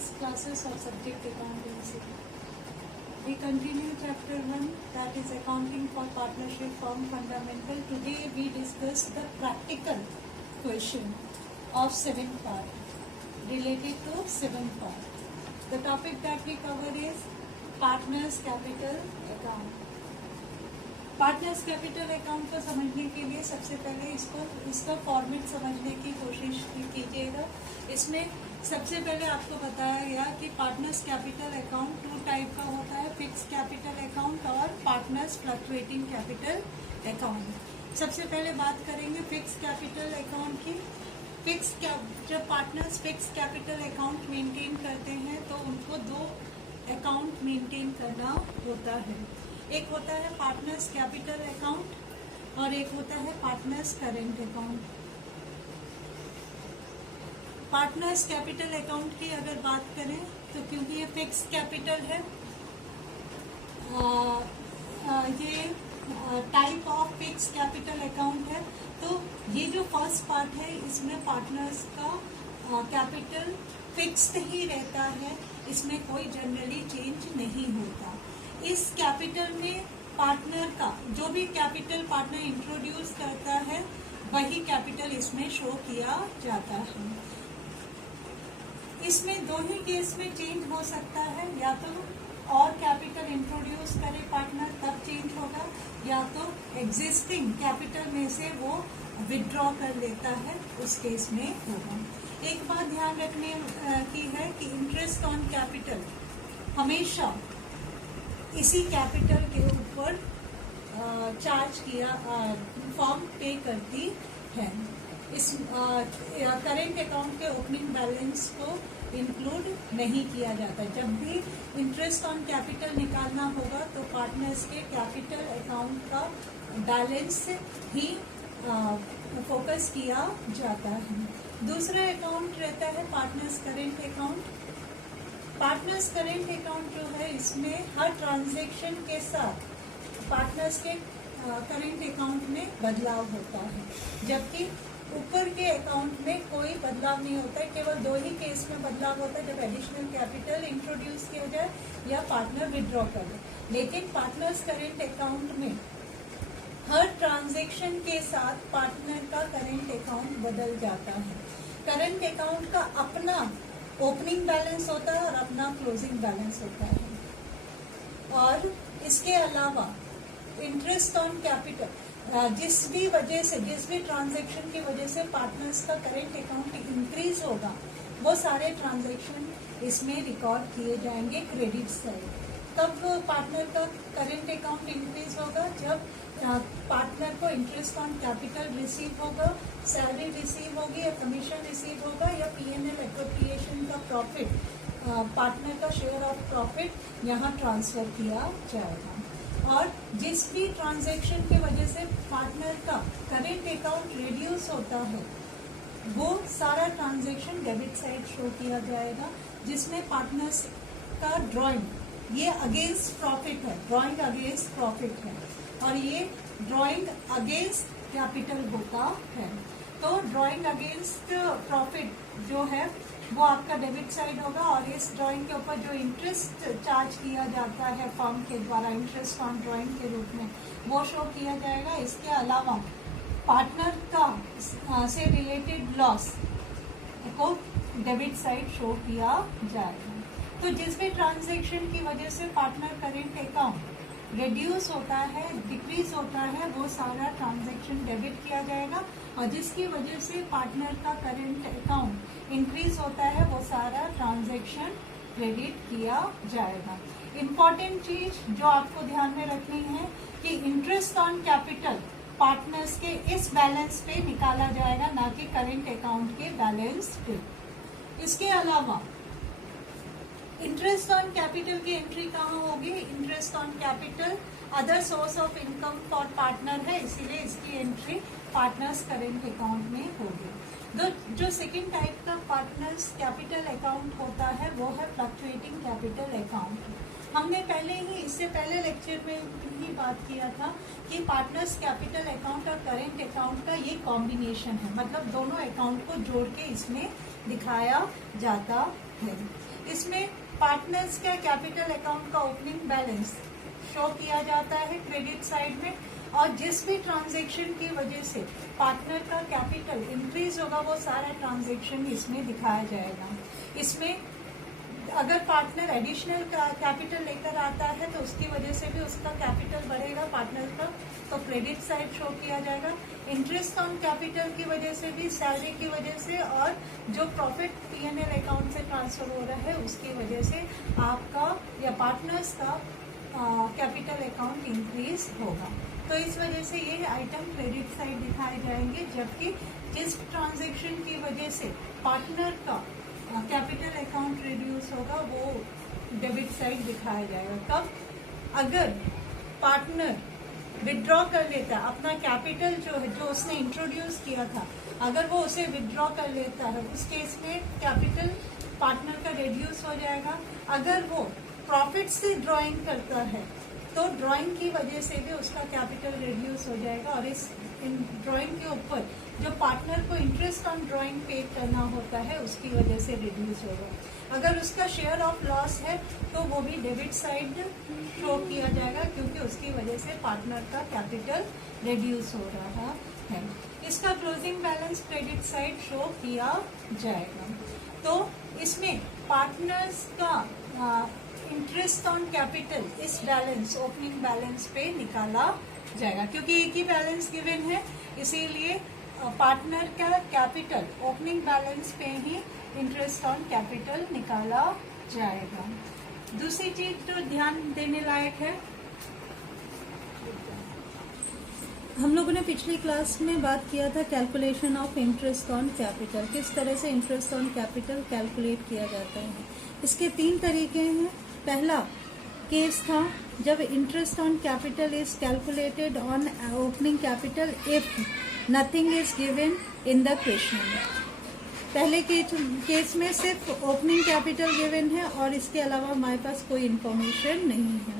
previous classes of subject accountancy. We continue chapter 1, that is accounting for partnership firm fundamental. Today we discuss the practical question of 7th part related to 7th part. The topic that we cover is partners capital account. Partners capital account को समझने के लिए सबसे पहले इसका format समझने की कोशिश कीजिएगा। इसमें सबसे पहले आपको बताया गया कि पार्टनर्स कैपिटल अकाउंट 2 टाइप का होता है, फिक्स कैपिटल अकाउंट और पार्टनर्स फ्लक्चुएटिंग कैपिटल अकाउंट। सबसे पहले बात करेंगे फिक्स कैपिटल अकाउंट की। जब partners fix capital account maintain करते हैं तो उनको 2 अकाउंट मेंटेन करना होता है। एक होता है पार्टनर्स कैपिटल अकाउंट और एक होता है partners current account. Partners capital account की अगर बात करें तो क्योंकि ये फिक्स कैपिटल है, ये type of fix capital account है, तो ये जो फर्स्ट पार्ट है इसमें पार्टनर्स का कैपिटल फिक्स्ड ही रहता है, इसमें कोई जनरली चेंज नहीं होता। इस कैपिटल में पार्टनर का जो भी कैपिटल पार्टनर इंट्रोड्यूस करता है वही कैपिटल इसमें शो किया जाता है। इसमें 2 ही केस में चेंज हो सकता है, या तो और कैपिटल इंट्रोड्यूस करे पार्टनर तब चेंज होगा, या तो एग्जिस्टिंग कैपिटल में से वो विथड्रॉ कर लेता है उस केस में होगा। एक बात ध्यान रखने की है कि इंटरेस्ट ऑन कैपिटल हमेशा इसी कैपिटल के ऊपर चार्ज किया फर्म पे करती है। इस करेंट अकाउंट के ओपनिंग बैलेंस को इंक्लूड नहीं किया जाता। जब भी इंटरेस्ट ऑन कैपिटल निकालना होगा तो पार्टनर्स के कैपिटल अकाउंट का बैलेंस ही फोकस किया जाता है। दूसरा अकाउंट रहता है partners current account. Partners current account जो है इसमें हर ट्रांजैक्शन के साथ पार्टनर्स के करेंट अकाउंट में बदलाव होता है, जबकि ऊपर के अकाउंट में कोई बदलाव नहीं होता है। केवल 2 ही केस में बदलाव होता है, जब एडिशनल कैपिटल इंट्रोड्यूस किया जाए या पार्टनर विड्रॉ करे। लेकिन पार्टनर्स करेंट अकाउंट में हर ट्रांजैक्शन के साथ पार्टनर का करेंट अकाउंट बदल जाता है। करंट अकाउंट का अपना ओपनिंग बैलेंस होता है और अपना क्लोजिंग बैलेंस होता है। और इसके अलावा इंटरेस्ट ऑन कैपिटल जिस भी ट्रांजैक्शन की वजह से पार्टनर्स का करेंट अकाउंट इंक्रीज होगा वो सारे ट्रांजैक्शन इसमें रिकॉर्ड किए जाएंगे क्रेडिट साइड। तब पार्टनर का करेंट अकाउंट इंक्रीज होगा जब पार्टनर को इंटरेस्ट ऑन कैपिटल रिसीव होगा, सैलरी रिसीव होगी या कमीशन रिसीव होगा, या पीएनएल एप्रोप्रिएशन का प्रॉफिट पार्टनर का शेयर ऑफ प्रॉफिट यहाँ ट्रांसफर किया जाएगा। और जिस भी ट्रांजैक्शन की वजह से पार्टनर का करेंट अकाउंट रिड्यूस होता है वो सारा ट्रांजैक्शन डेबिट साइड शो किया जाएगा, जिसमें पार्टनर्स का ड्रॉइंग ये अगेंस्ट प्रॉफिट है, ड्रॉइंग अगेंस्ट प्रॉफिट है, और ये ड्रॉइंग अगेंस्ट कैपिटल होता है। तो ड्रॉइंग अगेंस्ट प्रॉफिट जो है वो आपका डेबिट साइड होगा, और इस ड्रॉइंग के ऊपर जो इंटरेस्ट चार्ज किया जाता है फर्म के द्वारा इंटरेस्ट ऑन ड्रॉइंग के रूप में वो शो किया जाएगा। इसके अलावा पार्टनर का से रिलेटेड लॉस को डेबिट साइड शो किया जाएगा। तो जिस भी ट्रांजैक्शन की वजह से पार्टनर करेंट अकाउंट रिड्यूस होता है, डिक्रीज होता है, वो सारा ट्रांजैक्शन डेबिट किया जाएगा, और जिसकी वजह से पार्टनर का करेंट अकाउंट इंक्रीज होता है वो सारा ट्रांजैक्शन क्रेडिट किया जाएगा। इम्पॉर्टेंट चीज जो आपको ध्यान में रखनी है कि इंटरेस्ट ऑन कैपिटल पार्टनर्स के इस बैलेंस पे निकाला जाएगा, ना कि करेंट अकाउंट के बैलेंस पे। इसके अलावा इंटरेस्ट ऑन कैपिटल की एंट्री कहाँ होगी? Interest on capital other source of income for partner है, इसीलिए इसकी एंट्री पार्टनर्स करेंट अकाउंट में होगी। जो सेकंड टाइप का पार्टनर्स कैपिटल अकाउंट होता है वो है फ्लक्चुएटिंग कैपिटल अकाउंट। हमने इससे पहले लेक्चर में ही बात किया था कि पार्टनर्स कैपिटल अकाउंट और करेंट अकाउंट का ये कॉम्बिनेशन है, मतलब दोनों अकाउंट को जोड़ के इसमें दिखाया जाता है। इसमें पार्टनर्स का कैपिटल अकाउंट का ओपनिंग बैलेंस शो किया जाता है क्रेडिट साइड में, और जिस भी ट्रांजैक्शन की वजह से पार्टनर का कैपिटल इंक्रीज होगा वो सारा ट्रांजैक्शन इसमें दिखाया जाएगा। इसमें अगर पार्टनर एडिशनल कैपिटल लेकर आता है तो उसकी वजह से भी उसका कैपिटल बढ़ेगा पार्टनर का, तो क्रेडिट साइड शो किया जाएगा। इंटरेस्ट ऑन कैपिटल की वजह से भी, सैलरी की वजह से, और जो प्रॉफिट पीएनएल अकाउंट से ट्रांसफर हो रहा है उसकी वजह से आपका या पार्टनर्स का कैपिटल अकाउंट इंक्रीज होगा। तो इस वजह से ये आइटम क्रेडिट साइड दिखाए जाएंगे, जबकि जिस ट्रांजैक्शन की वजह से पार्टनर का कैपिटल अकाउंट रिड्यूस होगा वो डेबिट साइड दिखाया जाएगा। कब? अगर पार्टनर विड्रॉ कर लेता है अपना कैपिटल जो उसने इंट्रोड्यूस किया था, अगर वो उसे विड्रॉ कर लेता है उस केस में कैपिटल पार्टनर का रिड्यूस हो जाएगा। अगर वो प्रॉफिट से ड्राइंग करता है तो ड्राइंग की वजह से भी उसका कैपिटल रिड्यूस हो जाएगा, और इस ड्राइंग के ऊपर जो पार्टनर को इंटरेस्ट ऑन ड्राइंग पे करना होता है उसकी वजह से रिड्यूस होगा। अगर उसका शेयर ऑफ लॉस है तो वो भी डेबिट साइड शो किया जाएगा, क्योंकि उसकी वजह से पार्टनर का कैपिटल रिड्यूस हो रहा है। इसका closing balance credit side show किया जाएगा। तो इसमें पार्टनर्स का इंटरेस्ट ऑन कैपिटल इस बैलेंस ओपनिंग बैलेंस पे निकाला जाएगा, क्योंकि एक ही बैलेंस गिवन है, इसीलिए पार्टनर का कैपिटल ओपनिंग बैलेंस पे ही इंटरेस्ट ऑन कैपिटल निकाला जाएगा। दूसरी चीज जो ध्यान देने लायक है, हम लोगों ने पिछली क्लास में बात किया था calculation of interest on capital, किस तरह से इंटरेस्ट ऑन कैपिटल कैलकुलेट किया जाता है। इसके 3 तरीके हैं। पहला केस था जब interest on capital is calculated on opening capital if nothing is given in the question. पहले केस में सिर्फ ओपनिंग कैपिटल गिवन है और इसके अलावा हमारे पास कोई इंफॉर्मेशन नहीं है।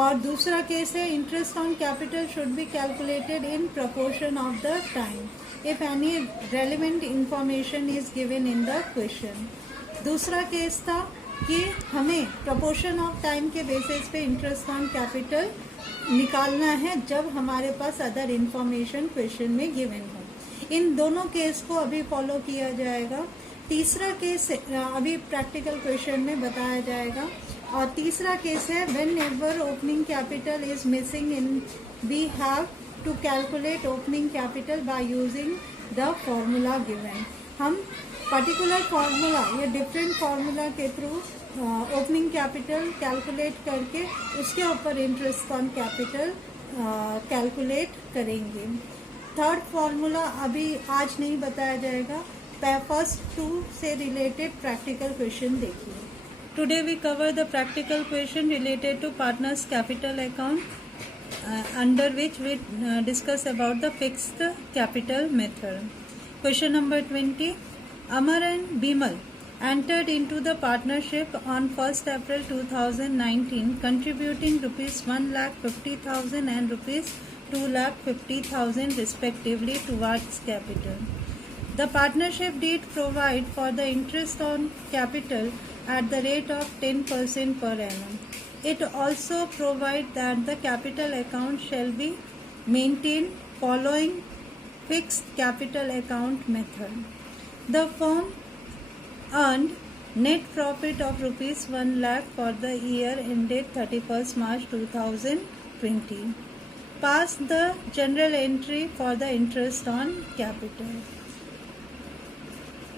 और दूसरा केस है interest on capital should be calculated in proportion of the time if any relevant information is given in the question. दूसरा केस था कि हमें प्रपोर्शन ऑफ टाइम के बेसिस पे इंटरेस्ट ऑन कैपिटल निकालना है जब हमारे पास अदर इंफॉर्मेशन क्वेश्चन में गिवन हो। इन दोनों केस को अभी फॉलो किया जाएगा। तीसरा केस अभी प्रैक्टिकल क्वेश्चन में बताया जाएगा। और तीसरा केस है whenever opening capital is missing in we have to calculate opening capital by using the formula given. हम पर्टिकुलर फार्मूला या डिफरेंट फार्मूला के थ्रू ओपनिंग कैपिटल कैलकुलेट करके उसके ऊपर इंटरेस्ट ऑन कैपिटल कैलकुलेट करेंगे। Third formula अभी आज नहीं बताया जाएगा, फर्स्ट 2 से रिलेटेड प्रैक्टिकल क्वेश्चन देखिए। Today we cover the practical question related to partners capital account under which we discuss about the fixed capital method. Question number 20. Amar and Bimal entered into the partnership on 1st April 2019, contributing rupees 1,50,000 and rupees 2,50,000 respectively towards capital. The partnership did provide for the interest on capital at the rate of 10% per annum. It also provides that the capital account shall be maintained following fixed capital account method. The firm earned net profit of rupees 1 lakh for the year ended 31st March 2020. Pass the general entry for the interest on capital.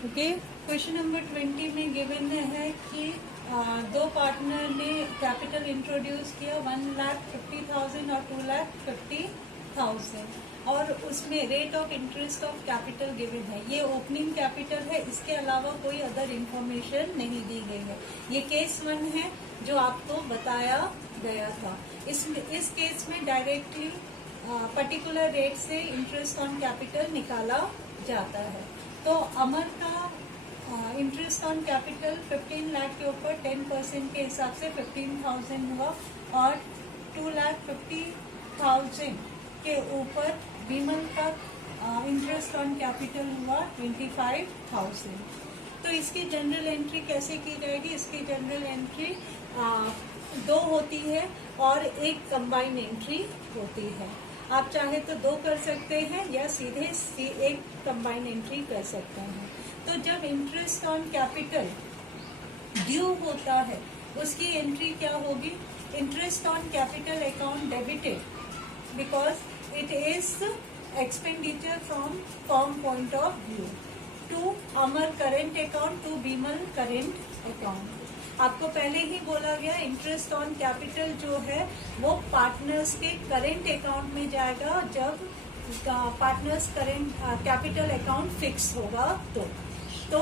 Okay, question number 20 में given है कि दो partner ने capital introduce किया 1,50,000 और 2,50,000, और उसमें rate of interest of capital given है। ये ओपनिंग कैपिटल है, इसके अलावा कोई अदर इंफॉर्मेशन नहीं दी गई है। ये केस 1 है जो आपको बताया गया था। इस केस में डायरेक्टली पर्टिकुलर रेट से इंटरेस्ट ऑन कैपिटल निकाला जाता है। तो अमर का इंटरेस्ट ऑन कैपिटल 15 लाख के ऊपर 10% के हिसाब से 15,000 हुआ, और 2,50,000 के ऊपर विमल का इंटरेस्ट ऑन कैपिटल हुआ 25,000। तो इसकी जनरल एंट्री कैसे की जाएगी? इसकी जनरल एंट्री 2 होती है और एक कंबाइन एंट्री होती है। आप चाहे तो 2 कर सकते हैं या सीधे एक कंबाइन एंट्री कर सकते हैं। तो जब इंटरेस्ट ऑन कैपिटल ड्यू होता है उसकी एंट्री क्या होगी? Interest on capital account debited because it is expenditure from firm point of view to Amar current account to Bimal current account. आपको पहले ही बोला गया इंटरेस्ट ऑन कैपिटल जो है वो पार्टनर्स के करेंट अकाउंट में जाएगा जब partners current capital account fix होगा। तो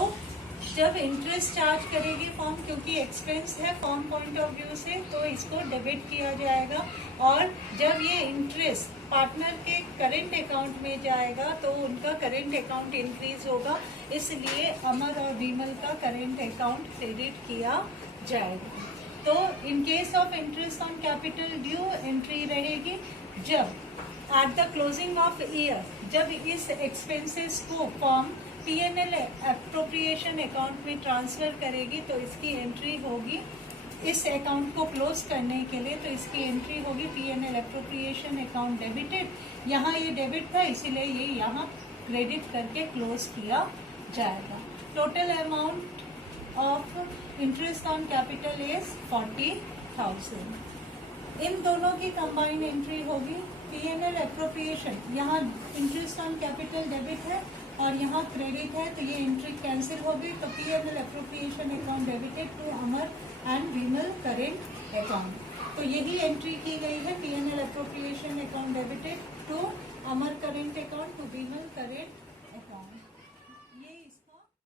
जब इंटरेस्ट चार्ज करेगी फर्म, क्योंकि एक्सपेंस है फर्म पॉइंट ऑफ व्यू से, तो इसको डेबिट किया जाएगा। और जब ये इंटरेस्ट पार्टनर के करेंट अकाउंट में जाएगा तो उनका करेंट अकाउंट इंक्रीज होगा, इसलिए अमर और बीमल का करेंट अकाउंट क्रेडिट किया जाएगा। तो in case of interest on capital due entry रहेगी जब at the closing of year, जब इस एक्सपेंसेस को फर्म पीएनएल एप्रोप्रिएशन अकाउंट में ट्रांसफर करेगी तो इसकी एंट्री होगी इस अकाउंट को क्लोज करने के लिए, तो इसकी एंट्री होगी पीएनएल एप्रोप्रिएशन अकाउंट डेबिटेड। यहाँ ये डेबिट था इसीलिए ये यहाँ क्रेडिट करके क्लोज किया जाएगा। Total amount of interest on capital is 40,000। इन दोनों की कंबाइंड एंट्री होगी पीएनएल एप्रोप्रिएशन। यहाँ इंटरेस्ट ऑन कैपिटल डेबिट है और यहाँ क्रेडिट है, तो ये एंट्री कैंसिल होगी। तो PNL appropriation account debited to Amar and Bimal current account. तो यही एंट्री की गई है PNL appropriation account debited to Amar current account to Bimal current